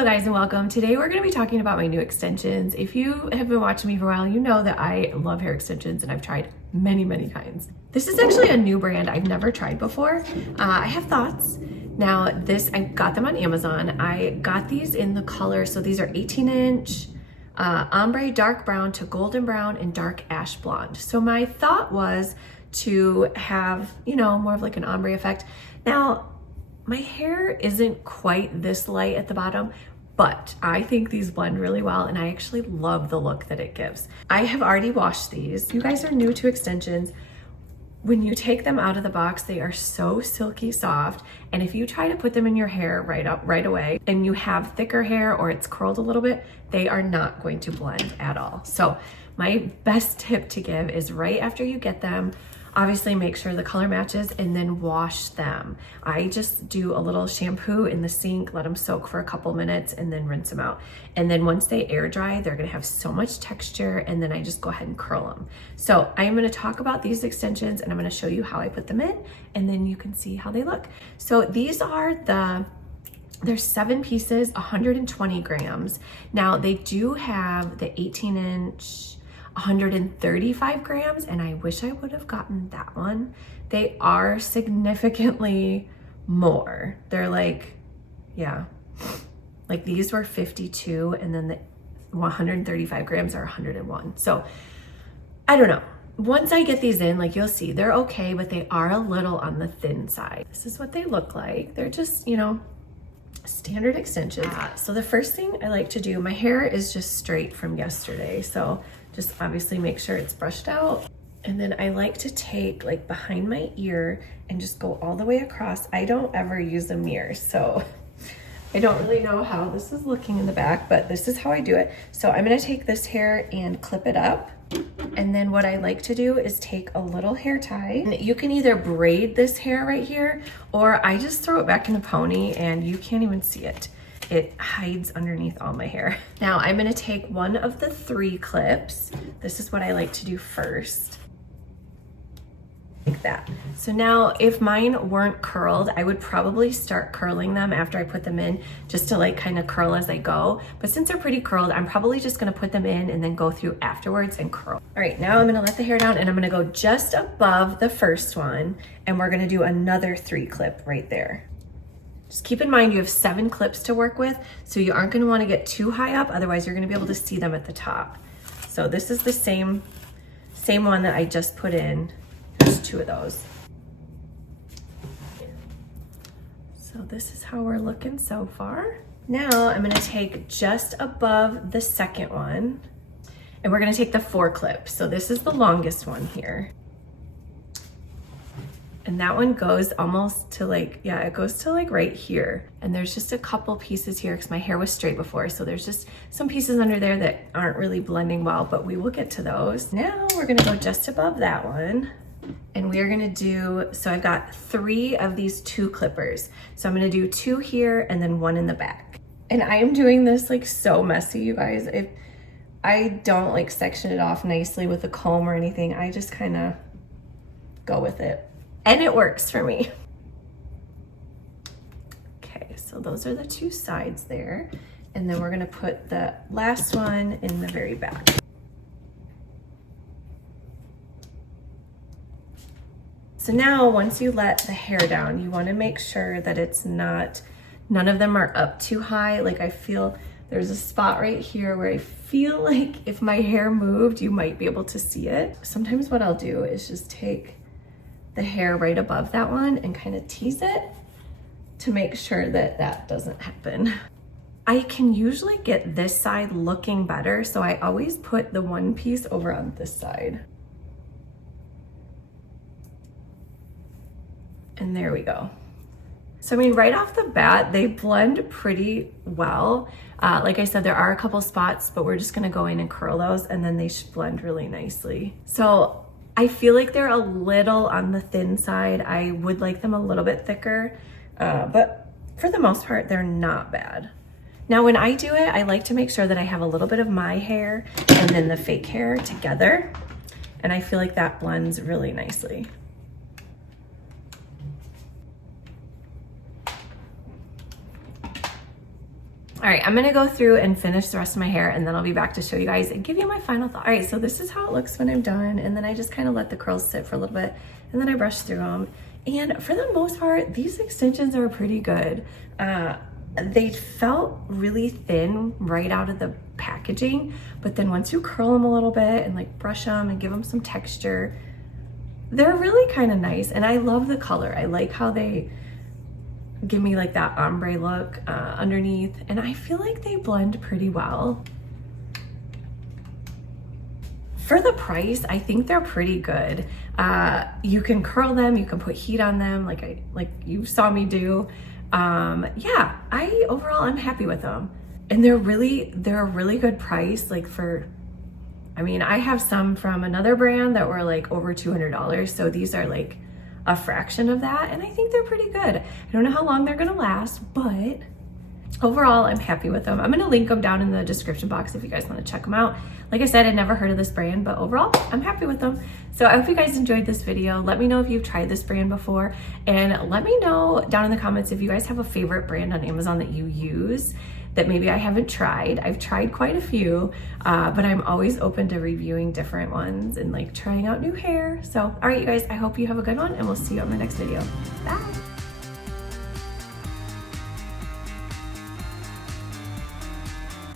Hello guys and welcome. Today we're going to be talking about my new extensions. If you have been watching me for a while, you know that I love hair extensions and I've tried many kinds. This is actually a new brand I've never tried before. I have thoughts. Now I got them on Amazon. I got these in the color, so these are 18-inch, ombre dark brown to golden brown and dark ash blonde. So my thought was to have, you know, more of like an ombre effect. Now, my hair isn't quite this light at the bottom, but I think these blend really well and I actually love the look that it gives. I have already washed these. If you guys are new to extensions, when you take them out of the box, they are so silky soft. And if you try to put them in your hair right away and you have thicker hair or it's curled a little bit, they are not going to blend at all. So my best tip to give is right after you get them, obviously make sure the color matches and then wash them. I just do a little shampoo in the sink, let them soak for a couple minutes and then rinse them out. And then once they air dry, they're gonna have so much texture and then I just go ahead and curl them. So I'm gonna talk about these extensions and I'm gonna show you how I put them in and then you can see how they look. So these are there's 7 pieces, 120 grams. Now they do have the 18-inch, 135 grams, and I wish I would have gotten that one. They are significantly more. They're like, yeah, like these were 52 and then the 135 grams are 101. So I don't know. Once I get these in, like you'll see, they're okay, but they are a little on the thin side. This is what they look like. They're just, you know, standard extensions. So the first thing I like to do, my hair is just straight from yesterday, so just obviously make sure it's brushed out. And then I like to take like behind my ear and just go all the way across. I don't ever use a mirror, so I don't really know how this is looking in the back, but this is how I do it. So I'm gonna take this hair and clip it up. And then what I like to do is take a little hair tie. And you can either braid this hair right here, or I just throw it back in a pony and you can't even see it. It hides underneath all my hair. Now I'm gonna take one of the 3 clips. This is what I like to do first. Like that. So now if mine weren't curled, I would probably start curling them after I put them in, just to like kind of curl as I go. But since they're pretty curled, I'm probably just gonna put them in and then go through afterwards and curl. All right, now I'm gonna let the hair down and I'm gonna go just above the first one and we're gonna do another 3 clip right there. Just keep in mind you have 7 clips to work with, so you aren't gonna wanna get too high up, otherwise you're gonna be able to see them at the top. So this is the same one that I just put in. There's 2 of those. So this is how we're looking so far. Now I'm gonna take just above the second one and we're gonna take the 4 clips. So this is the longest one here. And that one goes almost to like, yeah, it goes to like right here. And there's just a couple pieces here because my hair was straight before. So there's just some pieces under there that aren't really blending well, but we will get to those. Now we're gonna go just above that one. And we are gonna do, so I've got 3 of these 2 clippers. So I'm gonna do 2 here and then 1 in the back. And I am doing this like so messy, you guys. I don't like section it off nicely with a comb or anything. I just kind of go with it. And it works for me. Okay, so those are the 2 sides there. And then we're gonna put the last one in the very back. So now once you let the hair down, you wanna make sure that it's not, none of them are up too high. Like I feel there's a spot right here where I feel like if my hair moved, you might be able to see it. Sometimes what I'll do is just take the hair right above that one and kind of tease it to make sure that that doesn't happen. I can usually get this side looking better, so I always put the one piece over on this side. And there we go. So I mean, right off the bat, they blend pretty well. Like I said, there are a couple spots, but we're just gonna go in and curl those and then they should blend really nicely. So I feel like they're a little on the thin side. I would like them a little bit thicker, but for the most part, they're not bad. Now, when I do it, I like to make sure that I have a little bit of my hair and then the fake hair together. And I feel like that blends really nicely. All right, I'm gonna go through and finish the rest of my hair, and then I'll be back to show you guys and give you my final thought. All right, so this is how it looks when I'm done, and then I just kind of let the curls sit for a little bit, and then I brush through them. And for the most part, these extensions are pretty good. They felt really thin right out of the packaging, but then once you curl them a little bit and like brush them and give them some texture, they're really kind of nice. And I love the color. I like how they give me like that ombre look underneath, and I feel like they blend pretty well. For the price, I think they're pretty good. You can curl them, you can put heat on them like you saw me do. Yeah, overall I'm happy with them. And they're a really good price. Like I mean, I have some from another brand that were like over $200, so these are like a fraction of that, and I think they're pretty good. I don't know how long they're gonna last, but overall I'm happy with them. I'm gonna link them down in the description box if you guys want to check them out. Like I said, I'd never heard of this brand, but overall I'm happy with them. So I hope you guys enjoyed this video. Let me know if you've tried this brand before, and let me know down in the comments if you guys have a favorite brand on Amazon that you use that maybe I haven't tried. I've tried quite a few, but I'm always open to reviewing different ones and like trying out new hair. So, all right, you guys, I hope you have a good one, and we'll see you on my next video. Bye.